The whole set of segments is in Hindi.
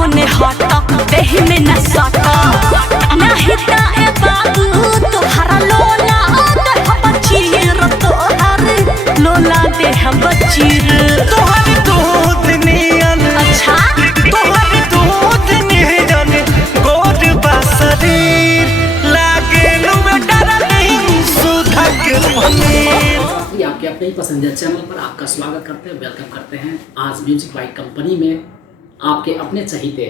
होने हटा देही में न सटा नहीं ता ए बाबू तोहरा लोला दे बचीर तोहर लोला दे बचीर तोहर दूध नियन अच्छा तोहर दूध नियन गोर बसरीर लागे लुमे डरली सुधा के पनीर। आपके अपने ही पसंदीदा चैनल पर आपका स्वागत करते हैं, वेलकम करते हैं। आज म्यूजिक बाइट कंपनी में आपके अपने चहीते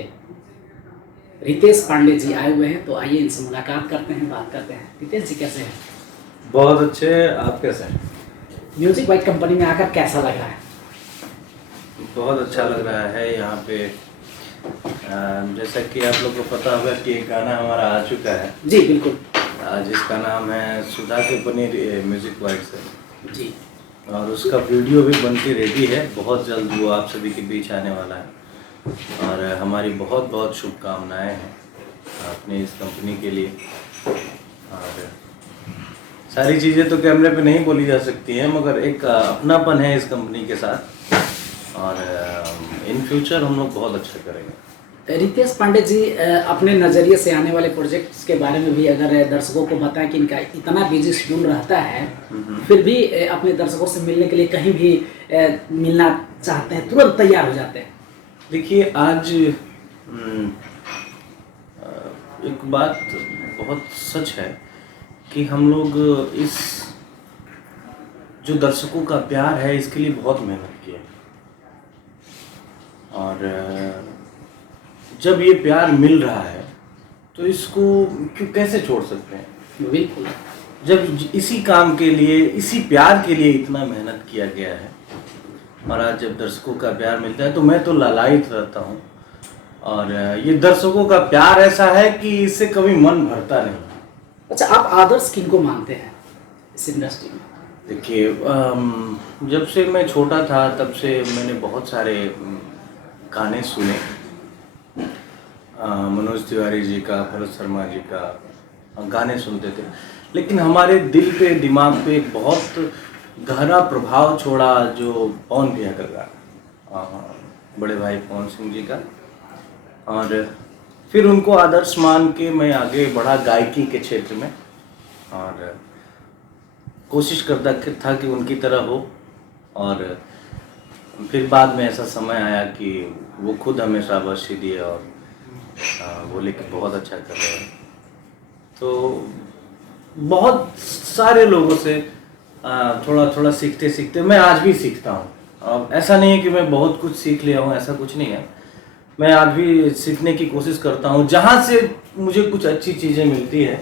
रितेश पांडे जी आए हुए हैं, तो आइए इनसे मुलाकात करते हैं, बात करते हैं। रितेश जी कैसे हैं? बहुत अच्छे, आप कैसे हैं? म्यूजिक बाइट कंपनी में आकर कैसा लग रहा है? बहुत अच्छा लग रहा है यहाँ पे। जैसा कि आप लोग को पता होगा कि एक गाना हमारा आ चुका है जी बिल्कुल, जिसका नाम है सुधा के पनीर म्यूजिक बाइट से जी, और उसका वीडियो भी बनती रेडी है। बहुत जल्द वो आप सभी के बीच आने वाला है और हमारी बहुत बहुत शुभकामनाएं हैं अपनी इस कंपनी के लिए। और सारी चीज़ें तो कैमरे पे नहीं बोली जा सकती हैं, मगर एक अपनापन है इस कंपनी के साथ और इन फ्यूचर हम लोग बहुत अच्छा करेंगे। रितेश पांडे जी अपने नज़रिए से आने वाले प्रोजेक्ट्स के बारे में भी अगर दर्शकों को बताएं कि इनका इतना बिजी शेड्यूल रहता है, फिर भी अपने दर्शकों से मिलने के लिए कहीं भी मिलना चाहते हैं, तुरंत तैयार हो जाते हैं। देखिए, आज एक बात बहुत सच है कि हम लोग इस जो दर्शकों का प्यार है इसके लिए बहुत मेहनत की है और जब ये प्यार मिल रहा है तो इसको क्यों कैसे छोड़ सकते हैं। बिल्कुल, जब इसी काम के लिए, इसी प्यार के लिए इतना मेहनत किया गया है और आज जब दर्शकों का प्यार मिलता है तो मैं तो लालायित रहता हूँ। और ये दर्शकों का प्यार ऐसा है कि इससे कभी मन भरता नहीं। अच्छा, आप आदर्श किनको मानते हैं इस इंडस्ट्री में? देखिए, जब से मैं छोटा था तब से मैंने बहुत सारे गाने सुने, मनोज तिवारी जी का, भरत शर्मा जी का गाने सुनते थे, लेकिन हमारे दिल पे, दिमाग पे एक बहुत गहरा प्रभाव छोड़ा जो पवन भैया का गाना, बड़े भाई पवन सिंह जी का। और फिर उनको आदर्श मान के मैं आगे बढ़ा गायकी के क्षेत्र में और कोशिश करता था कि उनकी तरह हो। और फिर बाद में ऐसा समय आया कि वो खुद हमें शाबाशी दिए और बोले कि बहुत अच्छा कर रहे हैं। तो बहुत सारे लोगों से थोड़ा थोड़ा सीखते सीखते मैं आज भी सीखता हूँ। अब ऐसा नहीं है कि मैं बहुत कुछ सीख लिया हूँ, ऐसा कुछ नहीं है। मैं आज भी सीखने की कोशिश करता हूँ, जहाँ से मुझे कुछ अच्छी चीज़ें मिलती है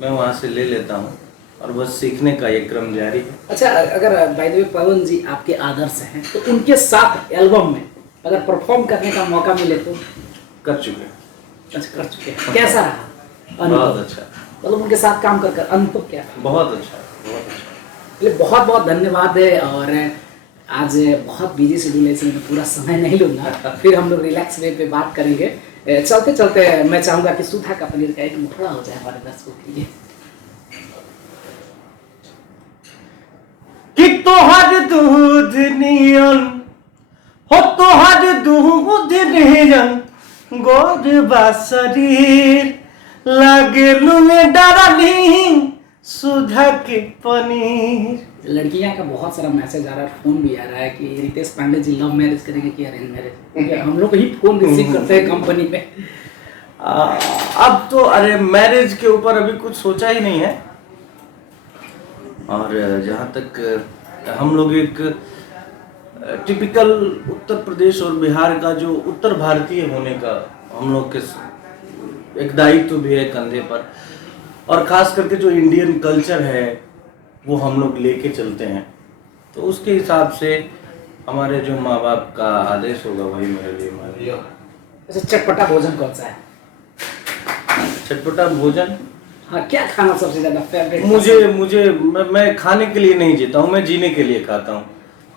मैं वहाँ से ले लेता हूँ और बस सीखने का ये क्रम जारी है। अच्छा, अगर बाय द वे पवन जी आपके आदर्श हैं तो उनके साथ एल्बम में अगर परफॉर्म करने का मौका मिले तो? कर चुके हैं। अच्छा, कर चुके हैं। कैसा रहा अनुभव? बहुत अच्छा, मतलब उनके साथ काम कर अनुभव क्या था? बहुत अच्छा, बहुत अच्छा। चलिए, बहुत बहुत धन्यवाद है। और आज बहुत बिजी शेड्यूल है इसलिए मैं पूरा समय नहीं लूँगा, फिर हम लोग रिलैक्स वे पे बात करेंगे। चलते चलते मैं चाहूँगा कि सुधा का पनीर का एक मुखड़ा हो जाए हमारे दर्शकों के लिए। कि तोहर दूध नियन हो, तोहर दूध नियन गोर बसरीर लागे लुमे डरली सुधा के पनीर। लड़कियां का बहुत सारा मैसेज आ रहा है, फोन भी आ रहा है कि रितेश पांडे जी लव मैरिज करेंगे कि अरेंज मैरिज? हम लोग ही फोन रिसीव करते हैं कंपनी में। अब तो अरे मैरिज के ऊपर अभी कुछ सोचा ही नहीं है। और जहाँ तक हम लोग एक टिपिकल उत्तर प्रदेश और बिहार का जो उत्तर भारतीय होने का हम लोग के एक दायित्व भी है कंधे पर, और ख़ास करके जो इंडियन कल्चर है वो हम लोग लेके चलते हैं। तो उसके हिसाब से हमारे जो माँ बाप का आदेश होगा वही मेरे लिए मानिए। अच्छा, चटपटा भोजन कौन सा है? चटपटा भोजन, हाँ, क्या खाना सबसे ज्यादा फेवरेट? मैं खाने के लिए नहीं जीता हूँ, मैं जीने के लिए खाता हूँ।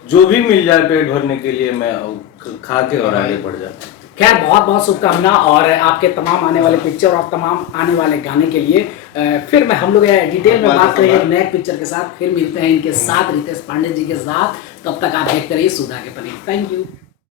जो भी मिल जाए पेट भरने के लिए मैं खा के और आगे बढ़ जाता हूँ। खैर, बहुत बहुत शुभकामना और आपके तमाम आने वाले पिक्चर और तमाम आने वाले गाने के लिए। फिर मैं हम लोग डिटेल में बात करेंगे एक नए पिक्चर के साथ। फिर मिलते हैं इनके साथ, रितेश पांडे जी के साथ। तब तक आप देखते रहिए सुधा के पनीर। Thank you.